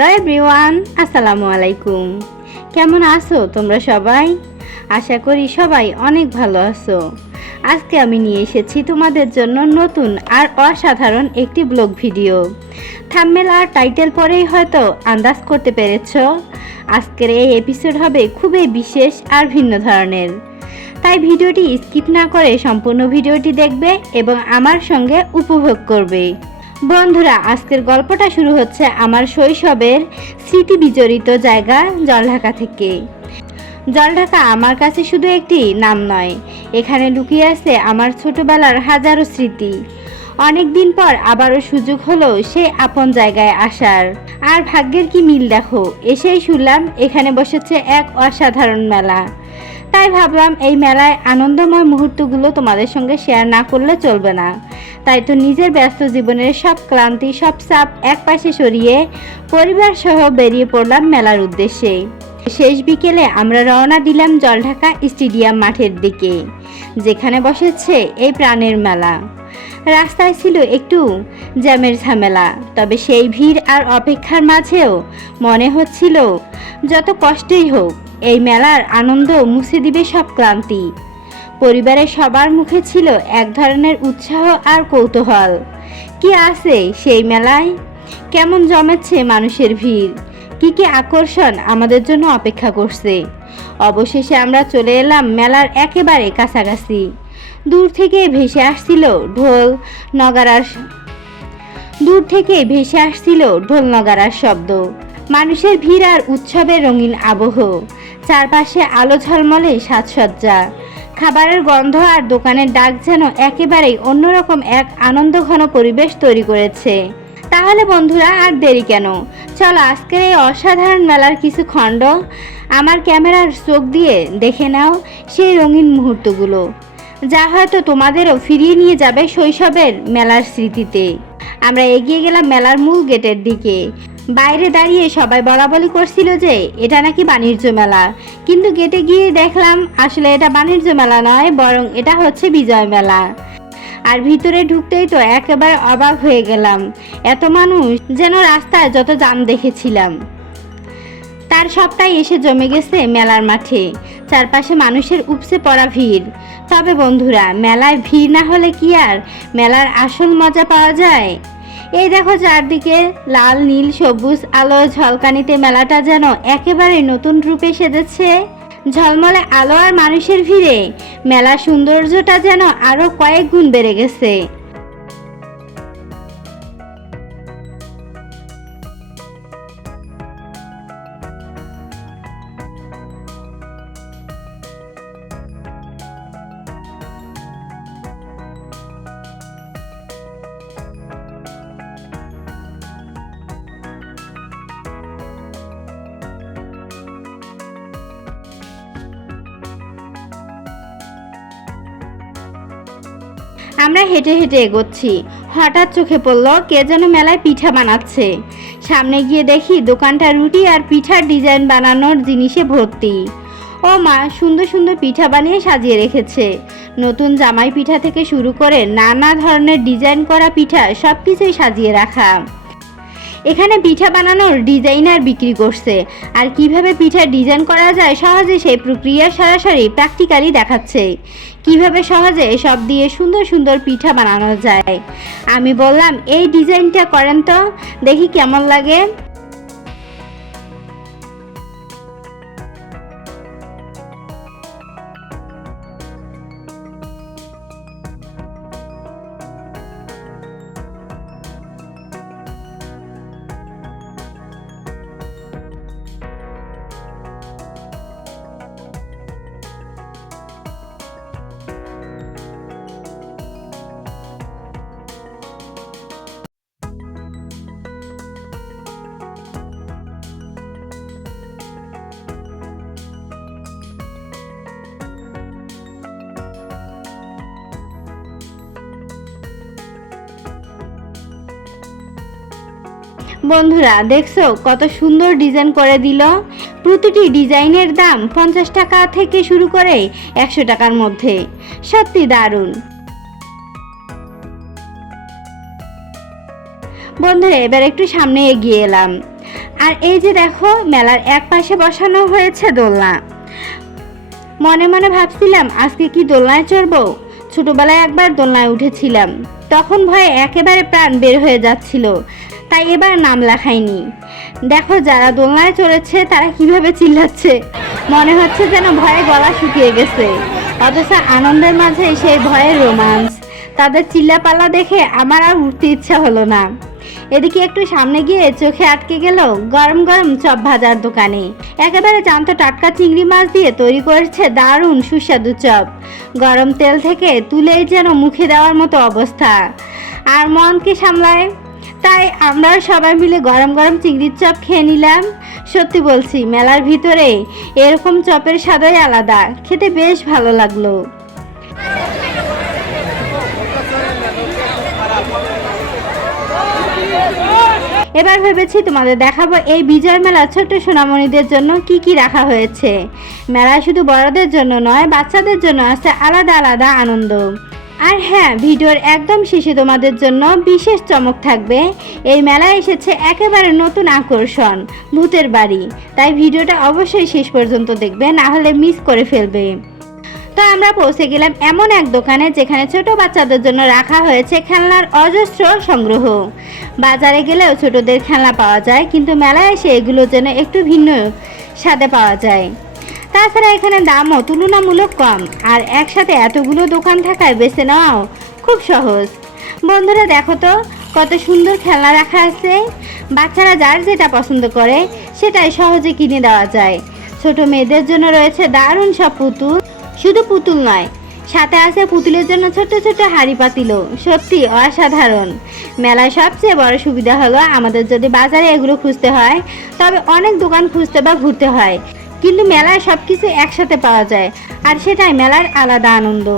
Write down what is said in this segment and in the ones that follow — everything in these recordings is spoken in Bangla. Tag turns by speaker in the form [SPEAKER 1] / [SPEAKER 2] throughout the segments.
[SPEAKER 1] হ্যালো এভরিওয়ান, আসসালামু আলাইকুম। কেমন আছো তোমরা সবাই? আশা করি সবাই অনেক ভালো আছো। আজকে আমি নিয়ে এসেছি তোমাদের জন্য নতুন আর অসাধারণ একটি ব্লগ ভিডিও। থাম্মেল আর টাইটেল পরেই হয়তো আন্দাজ করতে পেরেছ, আজকের এই এপিসোড হবে খুবই বিশেষ আর ভিন্ন ধরনের। তাই ভিডিওটি স্কিপ না করে সম্পূর্ণ ভিডিওটি দেখবে এবং আমার সঙ্গে উপভোগ করবে। বন্ধুরা, আজকের গল্পটা শুরু হচ্ছে আমার শৈশবের স্মৃতি বিজড়িত জায়গা জলঢাকা থেকে। জলঢাকা আমার কাছে শুধু একটি নাম নয়, এখানে লুকিয়ে আছে আমার ছোটবেলার হাজারো স্মৃতি। অনেক দিন পর আবারও সুযোগ হলো সেই আপন জায়গায় আসার। আর ভাগ্যের কি মিল দেখো, এসেই শুনলাম এখানে বসেছে এক অসাধারণ মেলা। তাই ভাবলাম এই মেলায় আনন্দময় মুহূর্তগুলো তোমাদের সঙ্গে শেয়ার না করলে চলবে না। তাই তো নিজের ব্যস্ত জীবনের সব ক্লান্তি, সব চাপ এক পাশে সরিয়ে পরিবার সহ বেরিয়ে পড়লাম মেলার উদ্দেশ্যে। শেষ বিকেলে আমরা রওনা দিলাম জলঢাকা স্টেডিয়াম মাঠের দিকে, যেখানে বসেছে এই প্রাণের মেলা। রাস্তায় ছিল একটু জ্যামের ঝামেলা, তবে সেই ভিড় আর অপেক্ষার মাঝেও মনে হচ্ছিল যত কষ্টই হোক, এই মেলার আনন্দ মুছে দিবে সব ক্লান্তি। পরিবারের সবার মুখে ছিল এক ধরনের উৎসাহ আর কৌতূহল। কি আছে সেই মেলায়? কেমন জমেছে মানুষের ভিড়? কি কি আকর্ষণ আমাদের জন্য অপেক্ষা করছে? অবশেষে আমরা চলে এলাম মেলার একেবারে কাছাকাছি। দূর থেকে ভেসে আসছিল ঢোল নগারার দূর থেকে ভেসে আসছিল ঢোল নগারার শব্দ। মানুষের ভিড় আর উৎসবের রঙিন আবহ। চারপাশে আলো ঝলমলে সাজসজ্জা। খাবারের গন্ধ আর দোকানের ডাক যেন একেবারেই অন্যরকম এক আনন্দঘন পরিবেশ তৈরি করেছে। তাহলে বন্ধুরা, আর দেরি কেন? চলো আজকের এই অসাধারণ মেলার কিছু খণ্ড আমার ক্যামেরার চোখ দিয়ে দেখে নাও সেই রঙিন মুহূর্তগুলো। যা হয়তো তোমাদেরও ফিরিয়ে নিয়ে যাবে শৈশবের মেলার স্মৃতিতে। আমরা এগিয়ে গেলাম মেলার মূল গেটের দিকে। বাইরে দাঁড়িয়ে সবাই বলা বলি করছিল যে, এটা নাকি বাণিজ্য মেলা। কিন্তু গেটে গিয়ে দেখলাম, আসলে এটা বাণিজ্য মেলা নয়, বরং এটা হচ্ছে বিজয় মেলা। আর ভিতরে ঢুকতেই তো একেবারে অবাক হয়ে গেলাম। এত মানুষ যেন রাস্তায় যত জাম দেখেছিলাম। তার সবটাই এসে জমে গেছে মেলার মাঠে। চারপাশে মানুষের উপসে পড়া ভিড়। তবে বন্ধুরা, মেলায় ভিড় না হলে কি আর? মেলার আসল মজা পাওয়া যায়? এই দেখো চারদিকে লাল, নীল, সবুজ, আলো, ঝলকানিতে মেলাটা যেন একেবারে নতুন রূপে সেজেছে। ঝলমলে আলো আর মানুষের ভিড়ে। মেলার সৌন্দর্যটা যেন আরও কয়েক গুণ বেড়ে গেছে। আমরা হেঁটে হেঁটে এগোচ্ছি। হঠাৎ চোখে পড়ল কে যেন মেলায় পিঠা বানাচ্ছে। সামনে গিয়ে দেখি দোকানটা রুটি আর পিঠার ডিজাইন বানানোর জিনিসে ভর্তি। ও মা, সুন্দর সুন্দর পিঠা বানিয়ে সাজিয়ে রেখেছে। নতুন জামাই পিঠা থেকে শুরু করে নানা ধরনের ডিজাইন করা পিঠা সব কিছুই সাজিয়ে রাখা। এখানে পিঠা বানানোর ডিজাইনার বিক্রি করছে। আর কীভাবে পিঠার ডিজাইন করা যায় সহজে সেই প্রক্রিয়া সরাসরি প্র্যাকটিক্যালি দেখাচ্ছে। কীভাবে সহজে সব দিয়ে সুন্দর সুন্দর পিঠা বানানো যায়? আমি বললাম, এই ডিজাইনটা করেন তো, দেখি কেমন লাগে। বন্ধুরা, দেখছ কত সুন্দর ডিজাইন করে দিল? প্রতিটি ডিজাইনের দাম পঞ্চাশ টাকা থেকে শুরু করে একশো টাকার মধ্যে। সত্যি দারুণ। বন্ধুরা, এবার একটু সামনে এগিয়ে এলাম। আর এই যে দেখো, মেলার এক পাশে বসানো হয়েছে দোলনা। মনে মনে ভাবছিলাম, আজকে কি দোলনায় চড়বো? ছোটবেলায় একবার দোলনায় উঠেছিলাম। তখন ভয়ে একেবারে প্রাণ বের হয়ে যাচ্ছিল। তাই এবার নাম লেখাইনি দেখো যারা দোলনায় চড়েছে, তারা কীভাবে চিল্লাচ্ছে। মনে হচ্ছে যেন ভয়ে গলা শুকিয়ে গেছে। অথচ আনন্দের মাঝে সেই ভয়ের রোমান্স। তাদের চিল্লাপাল্লা দেখে আমার আর উঠতে ইচ্ছা হলো না। এদিকে একটু সামনে গিয়ে চোখে আটকে গেল গরম গরম চপ ভাজার দোকানে। একেবারে জান্ত টাটকা চিংড়ি মাছ দিয়ে তৈরি করেছে দারুণ সুস্বাদু চপ। গরম তেল থেকে তুলেই যেন মুখে দেওয়ার মতো অবস্থা। আর মনকে সামলায় তাই আমরা সবাই মিলে গরম গরম চিংড়ির চপ খেয়ে নিলাম। সত্যি বলছি, মেলার ভিতরে এরকম চপের স্বাদই আলাদা। খেতে বেশ ভালো লাগল। এবার ভেবেছি তোমাদের দেখাবো এই বিজয় মেলা ছোট্ট সোনামণিদের জন্য কি কি রাখা হয়েছে। মেলায় শুধু বড়দের জন্য নয়, বাচ্চাদের জন্য আছে আলাদা আলাদা আনন্দ। আর হ্যাঁ ভিডিওর একদম শেষে তোমাদের জন্য বিশেষ চমক থাকবে। এই মেলায় এসেছে একেবারে নতুন আকর্ষণ, ভূতের বাড়ি। তাই ভিডিওটা অবশ্যই শেষ পর্যন্ত দেখবে, না হলে মিস করে ফেলবে। তো আমরা পৌঁছে গেলাম এমন এক দোকানে যেখানে ছোট বাচ্চাদের জন্য রাখা হয়েছে খেলনার অজস্র সংগ্রহ। বাজারে গেলেও ছোটদের খেলনা পাওয়া যায়, কিন্তু মেলায় এসে এগুলো যেন একটু ভিন্ন স্বাদে পাওয়া যায়। তাছাড়া এখানে দামও তুলনামূলক কম। আর একসাথে এতগুলো দোকান থাকায় বেছে নেওয়াও খুব সহজ। বন্ধুরা, দেখো তো, কত সুন্দর খেলনা রাখা আছে। বাচ্চারা যার যেটা পছন্দ করে, সেটাই সহজে কিনে দেওয়া যায়। ছোট মেয়েদের জন্য রয়েছে দারুণ সব পুতুল। শুধু পুতুল নয়, সাথে আছে পুতুলের জন্য ছোট্ট ছোট্ট হাড়ি পাতিলও। সত্যি অসাধারণ। মেলায় সবচেয়ে বড় সুবিধা হলো আমাদের যদি বাজারে এগুলো খুঁজতে হয়, তবে অনেক দোকান খুঁজতে বা ঘুরতে হয়। কিন্তু মেলায় সব কিছু একসাথে পাওয়া যায় আর সেটাই মেলার আলাদা আনন্দ।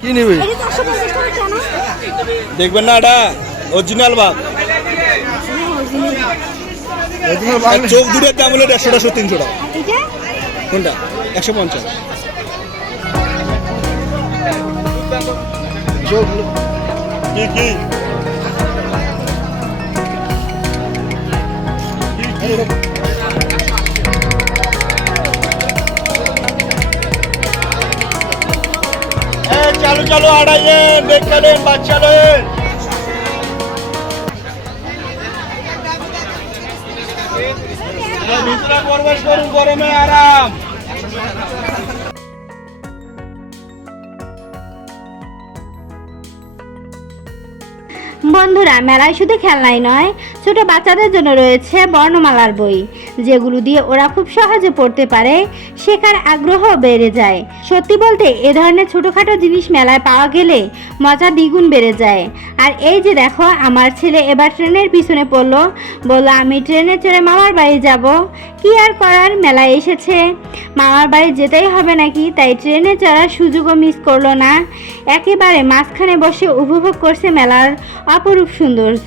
[SPEAKER 2] কি নিবি? দেখবেন না এটা অরিজিনাল বাঘ আর চোখ দুটোর দাম হলো দেড়শো টাকা তিনশো টাকা কোনটা? একশো পঞ্চাশ। কি কি? চালু চালু আড়াইয়ে দেখতে দেন বাচ্চা নেন ভিতরে প্রবেশ করুন গরমে আরাম
[SPEAKER 1] বন্ধুরা, মেলায় শুধু খেলনাই নয়, ছোট বাচ্চাদের জন্য রয়েছে বর্ণমালার বই, যেগুলো দিয়ে ওরা খুব সহজে পড়তে পারে, শেখার আগ্রহ বেড়ে যায়। সত্যি বলতে, এ ধরনের ছোটোখাটো জিনিস মেলায় পাওয়া গেলে মজা দ্বিগুণ বেড়ে যায়। আর এই যে দেখো, আমার ছেলে এবার ট্রেনের পিছনে পড়ল, বলল, আমি ট্রেনে চড়ে মামার বাড়ি যাব। কি আর করার, মেলায় এসেছে। মামার বাড়ি যেতেই হবে নাকি? তাই ট্রেনে চড়ার সুযোগও মিস করল না। একেবারে মাঝখানে বসে উপভোগ করছে মেলার অপরূপ সৌন্দর্য।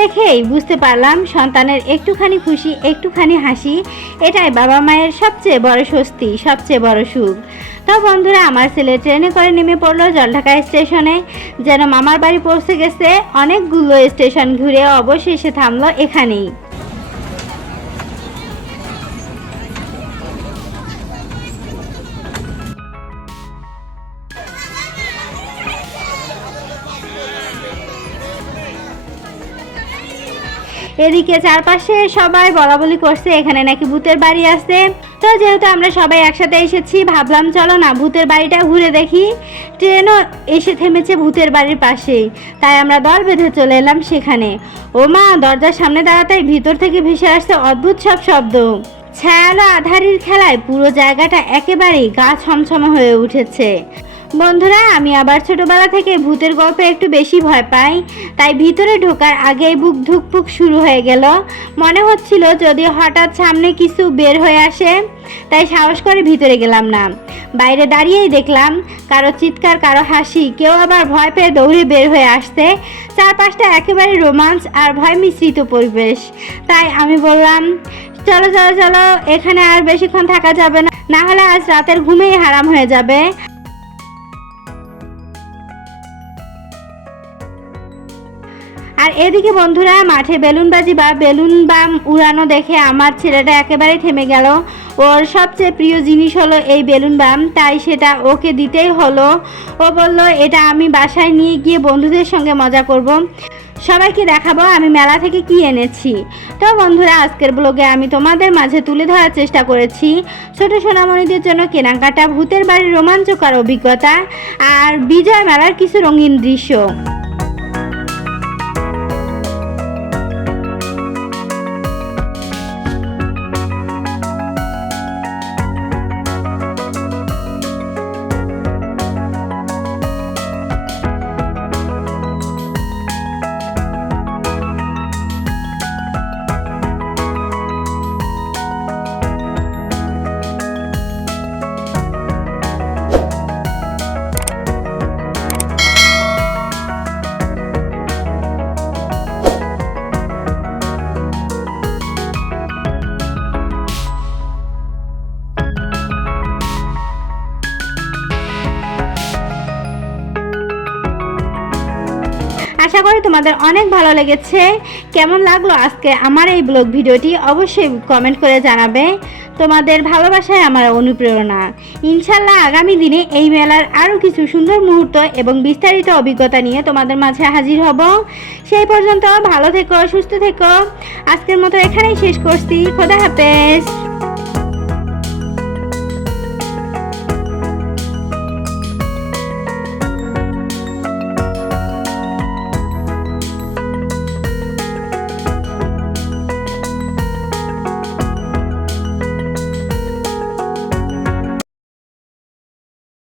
[SPEAKER 1] দেখেই বুঝতে পারলাম সন্তানের একটুখানি খুশি, একটুখানি হাসি, এটাই বাবা মায়ের সবচেয়ে বড় স্বস্তি, সবচেয়ে বড় সুখ। তো বন্ধুরা, আমার ছেলে ট্রেনে করে নেমে পড়ল জলঢাকা স্টেশনে। যেন মামার বাড়ি পৌঁছে গেছে, অনেকগুলো স্টেশন ঘুরে অবশেষে থামলো এখানেই। এদিকে চারপাশে সবাই বলা বলি করছে, এখানে নাকি ভূতের বাড়ি আছে। তো যেহেতু আমরা সবাই একসাথে এসেছি, ভাবলাম চলো না ভূতের বাড়িটা ঘুরে দেখি। ট্রেনও এসে থেমেছে ভূতের বাড়ির পাশেই। তাই আমরা দল বেঁধে চলে এলাম সেখানে। ও মা দরজার সামনে দাঁড়াতেই ভিতর থেকে ভেসে আসছে অদ্ভুত সব শব্দ। ছায়ালো আধারির খেলায় পুরো জায়গাটা একেবারেই গা ছমছমে হয়ে উঠেছে। বন্ধুরা, আমি আবার ছোটবেলা থেকে ভূতের গল্পে একটু বেশি ভয় পাই, তাই ভিতরে ঢোকার আগেই বুক ধুকপুক শুরু হয়ে গেল। মনে হচ্ছিল যদি হঠাৎ সামনে কিছু বের হয়ে আসে, তাই সাহস করে ভিতরে গেলাম না। বাইরে দাঁড়িয়েই দেখলাম, কারও চিৎকার, কারও হাসি, কেউ আবার ভয় পেয়ে দৌড়ে বের হয়ে আসতে চারপাশটা একেবারে রোমান্স আর ভয় মিশ্রিত পরিবেশ। তাই আমি বললাম, চলো চলো চলো, এখানে আর বেশিক্ষণ থাকা যাবে না না হলে আজ রাতের ঘুমেই হারাম হয়ে যাবে। আর এদিকে বন্ধুরা, মাঠে বেলুন বাজি বা বেলুন বাম উড়ানো দেখে আমার ছেলেটা একেবারে থেমে গেল। ওর সবচেয়ে প্রিয় জিনিস হলো এই বেলুন বাম, তাই সেটা ওকে দিতেই হলো। ও বলল, এটা আমি বাসায় নিয়ে গিয়ে বন্ধুদের সঙ্গে মজা করব। সবাইকে দেখাবো আমি মেলা থেকে কি এনেছি। তো বন্ধুরা, আজকের ব্লগে আমি তোমাদের মাঝে তুলে ধরার চেষ্টা করেছি ছোট সোনামণিদের জন্য কেনাকাটা, ভূতের বাড়ির রোমাঞ্চকর অভিজ্ঞতা আর বিজয় মেলার কিছু রঙিন দৃশ্য। আশা করি তোমাদের অনেক ভালো লেগেছে। কেমন লাগল আজকে আমার এই ব্লগ ভিডিওটি অবশ্যই কমেন্ট করে জানাবে। তোমাদের ভালোবাসায় আমার অনুপ্রেরণা। ইনশাল্লাহ আগামী দিনে এই মেলার আরও কিছু সুন্দর মুহূর্ত এবং বিস্তারিত অভিজ্ঞতা নিয়ে তোমাদের মাঝে হাজির হব। সেই পর্যন্ত ভালো থেকো, সুস্থ থেকো। আজকের মতো এখানেই শেষ করছি। খোদা হাফেজ।